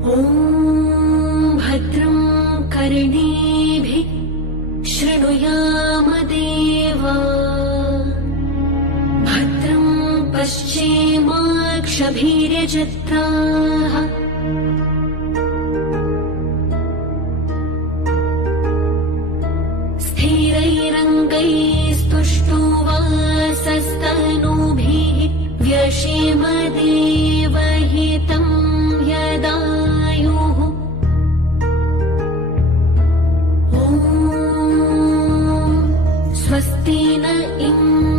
ॐ भद्रं कर्णेभिः शृणुयाम देवा। भद्रं पश्चिमाक्षभीर्यजत्राः स्वस्ति न इम्